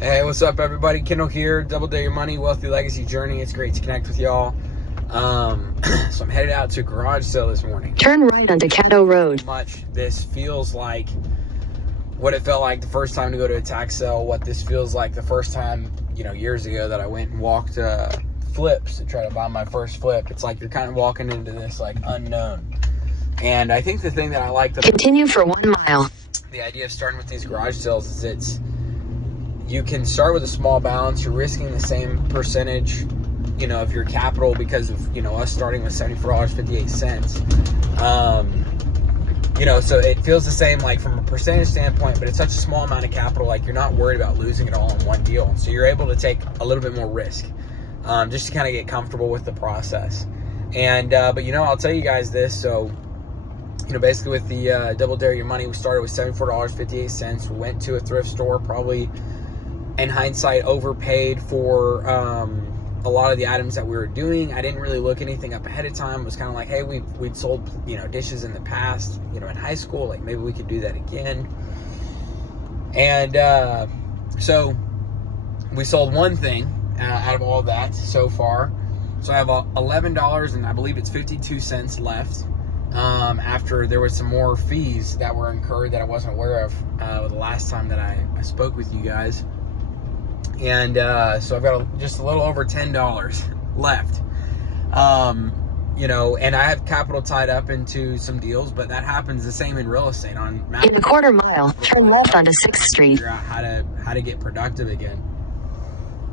Hey, what's up, everybody? Kendall here, Double Dare Your Money, Wealthy Legacy Journey. It's great to connect with y'all. So I'm headed out to a garage sale this morning. Turn right onto Caddo Road. Much this feels like what it felt like the first time to go to a tax sale, what this feels like the first time, years ago that I went and walked flips to try to buy my first flip. It's like you're kind of walking into this like unknown. And I think the thing that I like Continue for 1 mile. The idea of starting with these garage sales is you can start with a small balance. You're risking the same percentage, of your capital because of, us starting with $74.58. So it feels the same, like from a percentage standpoint, but it's such a small amount of capital, like you're not worried about losing it all in one deal. So you're able to take a little bit more risk, just to kind of get comfortable with the process. And, but I'll tell you guys this. So, basically with the Double Dare Your Money, we started with $74.58. We went to a thrift store, probably in hindsight overpaid for a lot of the items that we were doing. I didn't really look anything up ahead of time. It was kind of like, hey, we'd sold dishes in the past, in high school, like maybe we could do that again. And so we sold one thing out of all that so far. So I have $11 and I believe it's 52 cents left. After there was some more fees that were incurred that I wasn't aware of the last time that I spoke with you guys. And so I've got just a little over $10 left. And I have capital tied up into some deals, but that happens the same in real estate. In a quarter mile, turn left onto 6th Street. Figure out how to get productive again.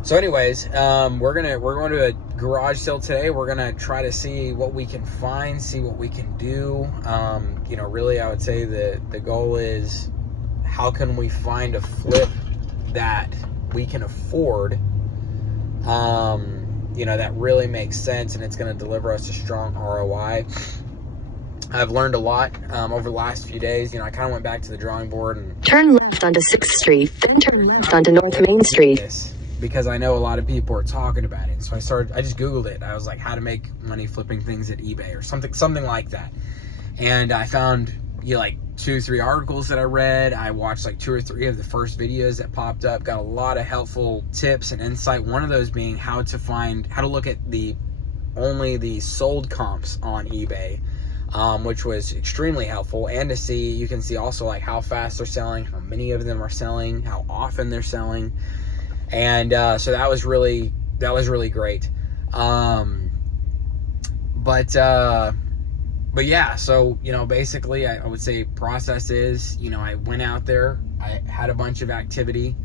So anyways, we're going to a garage sale today. We're going to try to see what we can find, see what we can do. Really I would say the goal is how can we find a flip that we can afford, that really makes sense and it's going to deliver us a strong ROI. I've learned a lot over the last few days. I kind of went back to the drawing board and turn left onto 6th Street, then turn left onto North Main Street. Because I know a lot of people are talking about it. So I just Googled it. I was like, how to make money flipping things at eBay or something like that. And I found, like 2-3 articles that I read. I watched like 2 or 3 of the first videos that popped up. Got a lot of helpful tips and insight. One of those being how to look at only the sold comps on eBay, which was extremely helpful. And you can see also like how fast they're selling, how many of them are selling, how often they're selling. And so that was really great. But yeah, so basically I would say process is, I went out there, I had a bunch of activity,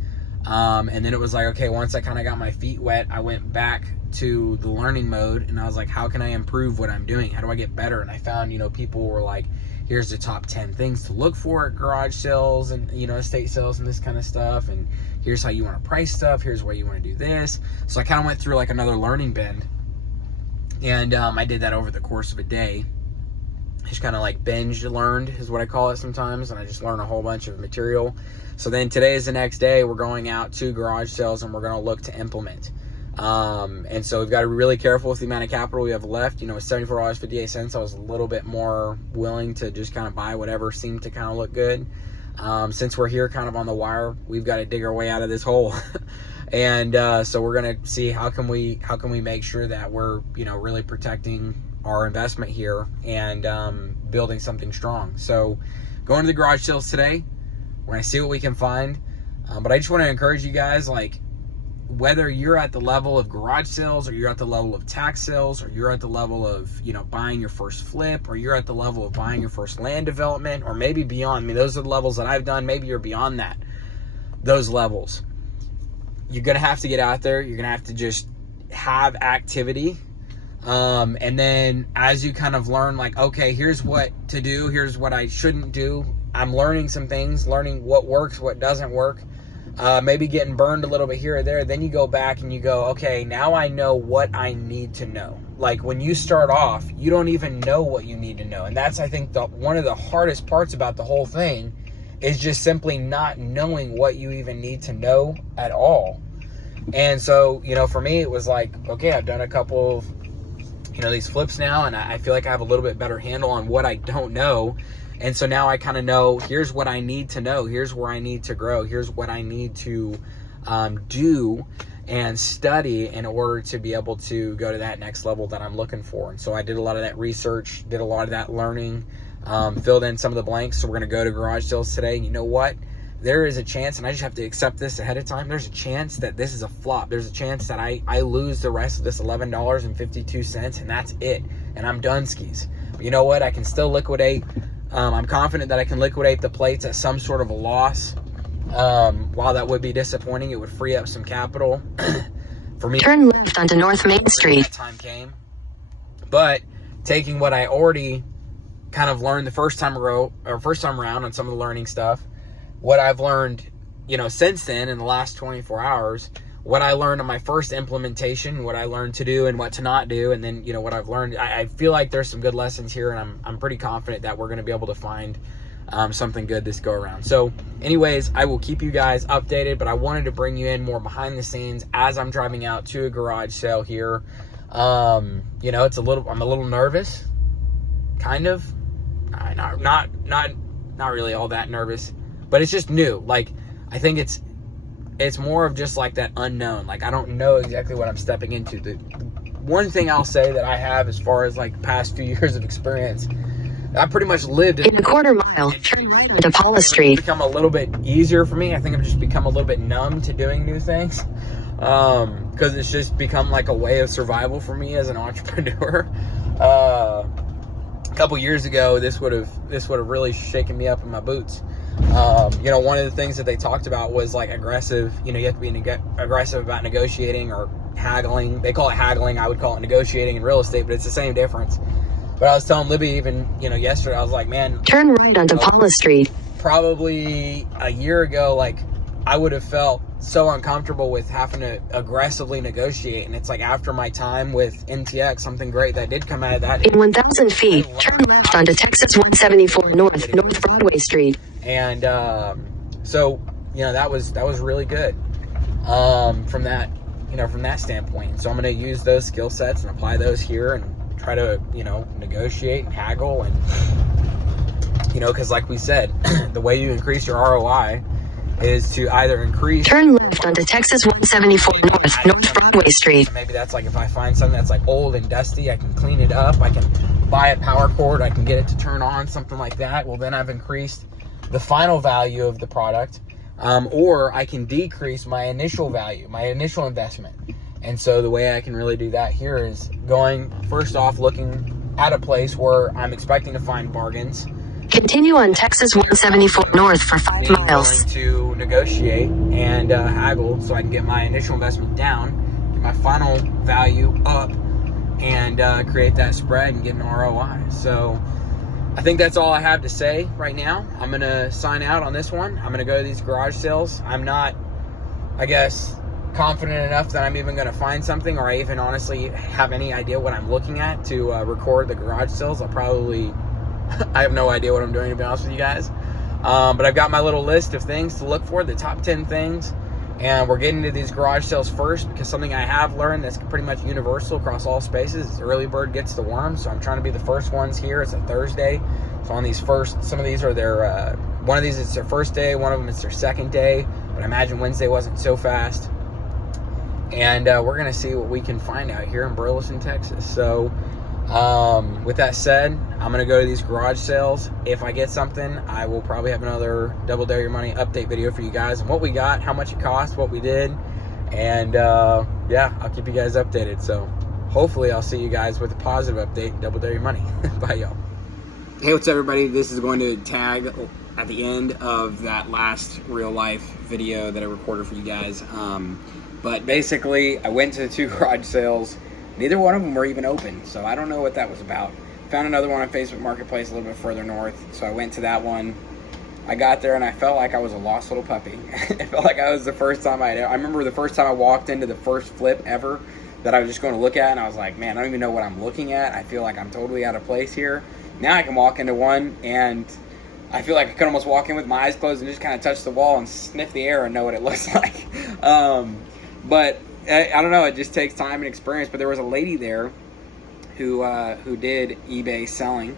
and then it was like, okay, once I kind of got my feet wet, I went back to the learning mode and I was like, how can I improve what I'm doing? How do I get better? And I found, people were like, here's the top 10 things to look for at garage sales and, estate sales and this kind of stuff. And here's how you want to price stuff. Here's where you want to do this. So I kind of went through like another learning bend. And I did that over the course of a day. Just kind of like binge learned is what I call it sometimes. And I just learned a whole bunch of material. So then today is the next day. We're going out to garage sales and we're going to look to implement. And so we've got to be really careful with the amount of capital we have left. With $74.58, I was a little bit more willing to just kind of buy whatever seemed to kind of look good. Since we're here kind of on the wire, we've got to dig our way out of this hole. And so we're going to see how can we make sure that we're, really protecting our investment here and building something strong. So going to the garage sales today, we're going to see what we can find. But I just want to encourage you guys, like, whether you're at the level of garage sales or you're at the level of tax sales or you're at the level of, buying your first flip or you're at the level of buying your first land development or maybe beyond. I mean, those are the levels that I've done. Maybe you're beyond those levels. You're going to have to get out there. You're going to have to just have activity. And then as you kind of learn, like, okay, here's what to do. Here's what I shouldn't do. I'm learning some things, learning what works, what doesn't work. Maybe getting burned a little bit here or there. Then you go back and you go, okay, now I know what I need to know. Like when you start off, you don't even know what you need to know. And that's, I think, one of the hardest parts about the whole thing is just simply not knowing what you even need to know at all. And so, for me, it was like, okay, I've done a couple of, these flips now, and I feel like I have a little bit better handle on what I don't know. And so now I kind of know, here's what I need to know. Here's where I need to grow. Here's what I need to do and study in order to be able to go to that next level that I'm looking for. And so I did a lot of that research, did a lot of that learning, filled in some of the blanks. So we're going to go to garage sales today. And you know what? There is a chance, and I just have to accept this ahead of time, there's a chance that this is a flop. There's a chance that I lose the rest of this $11.52, and that's it. And I'm done skis. But you know what? I can still liquidate. I'm confident that I can liquidate the plates at some sort of a loss. While that would be disappointing, it would free up some capital for me. Turn left onto North Main Street. That time came. But taking what I already kind of learned the first time around on some of the learning stuff, what I've learned, since then in the last 24 hours, what I learned on my first implementation, what I learned to do and what to not do, and then, what I've learned, I feel like there's some good lessons here, and I'm pretty confident that we're going to be able to find something good this go around. So anyways, I will keep you guys updated, but I wanted to bring you in more behind the scenes as I'm driving out to a garage sale here. I'm a little nervous, kind of, not really all that nervous, but it's just new. Like, I think it's more of just like that unknown. Like, I don't know exactly what I'm stepping into. The one thing I'll say that I have as far as like past few years of experience, I pretty much lived in a quarter mile. Turn right onto Paula Street. It's become a little bit easier for me. I think I've just become a little bit numb to doing new things, because it's just become like a way of survival for me as an entrepreneur. A couple years ago, this would have really shaken me up in my boots. One of the things that they talked about was like aggressive. You have to be aggressive about negotiating or haggling. They call it haggling. I would call it negotiating in real estate, but it's the same difference. But I was telling Libby even, yesterday, I was like, man. Turn right onto Paula Street. Probably a year ago, like, I would have felt so uncomfortable with having to aggressively negotiate. And it's like after my time with NTX, something great that did come out of that. In 1,000 feet, turn left onto Texas 174 North Broadway Street. And so, that was really good from that standpoint. So I'm going to use those skill sets and apply those here and try to, negotiate and haggle and, because like we said, the way you increase your ROI is to either increase... Turn left onto Texas 174 North Broadway Street. So maybe that's like if I find something that's like old and dusty, I can clean it up, I can buy a power cord, I can get it to turn on, something like that. Well, then I've increased the final value of the product, or I can decrease my initial value, my initial investment. And so the way I can really do that here is going, first off, looking at a place where I'm expecting to find bargains. Continue on Texas 174 North for 5 miles. Willing to negotiate and haggle so I can get my initial investment down, get my final value up, and create that spread and get an ROI. So I think that's all I have to say right now. I'm going to sign out on this one. I'm going to go to these garage sales. I'm not, confident enough that I'm even going to find something, or I even honestly have any idea what I'm looking at to record the garage sales. I have no idea what I'm doing, to be honest with you guys. But I've got my little list of things to look for, the top 10 things, and we're getting to these garage sales first because something I have learned that's pretty much universal across all spaces is early bird gets the worm. So I'm trying to be the first ones here. It's a Thursday. So on these some of these are their, one of these it's their first day, one of them it's their second day, but I imagine Wednesday wasn't so fast. And we're going to see what we can find out here in Burleson, Texas. So with that said, I'm going to go to these garage sales. If I get something, I will probably have another Double Dare Your Money update video for you guys and what we got, how much it cost, what we did. And yeah, I'll keep you guys updated. So hopefully I'll see you guys with a positive update. Double Dare Your Money. Bye, y'all. Hey, what's up, everybody? This is going to tag at the end of that last real life video that I recorded for you guys. But basically, I went to the 2 garage sales. Neither one of them were even open, so I don't know what that was about. Found another one on Facebook Marketplace a little bit further north, so I went to that one. I got there, and I felt like I was a lost little puppy. It felt like I was the first time I remember the first time I walked into the first flip ever that I was just going to look at, and I was like, man, I don't even know what I'm looking at. I feel like I'm totally out of place here. Now I can walk into one, and I feel like I could almost walk in with my eyes closed and just kind of touch the wall and sniff the air and know what it looks like. But I don't know, it just takes time and experience. But there was a lady there who did eBay selling,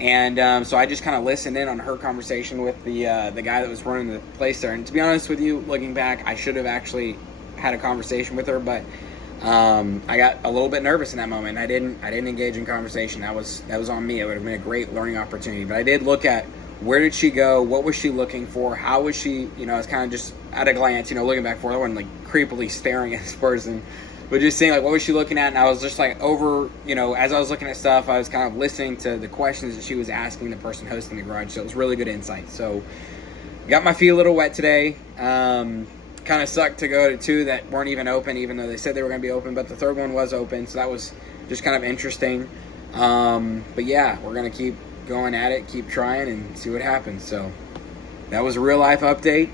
And so I just kind of listened in on her conversation with the guy that was running the place there. And to be honest with you, looking back, I should have actually had a conversation with her, but I got a little bit nervous in that moment. I didn't engage in conversation. That was on me. It would have been a great learning opportunity. But I did look at where did she go, what was she looking for, how was she, I was kind of just at a glance, looking back for her, I wasn't like creepily staring at this person, but just seeing like what was she looking at. And I was just like as I was looking at stuff, I was kind of listening to the questions that she was asking the person hosting the garage. So it was really good insight. So got my feet a little wet today. Kind of sucked to go to 2 that weren't even open, even though they said they were going to be open, but the third one was open. So that was just kind of interesting. But yeah, we're going to keep going at it, keep trying, and see what happens. So that was a real life update.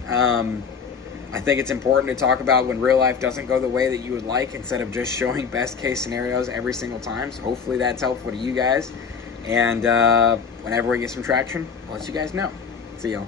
I think it's important to talk about when real life doesn't go the way that you would like, instead of just showing best case scenarios every single time. So hopefully that's helpful to you guys. And whenever we get some traction, I'll let you guys know. See y'all.